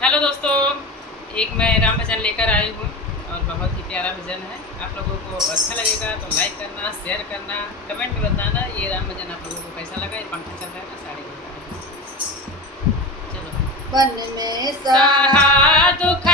Hello दोस्तों, एक मैं राम भजन लेकर आई हूँ और बहुत ही प्यारा भजन है। आप लोगों को अच्छा लगेगा तो लाइक करना, शेयर करना, कमेंट में बताना ये राम भजन आप लोगों को कैसा लगा। ये पंखा चल रहा है ना, साड़ी चलो। वन में सहा दुख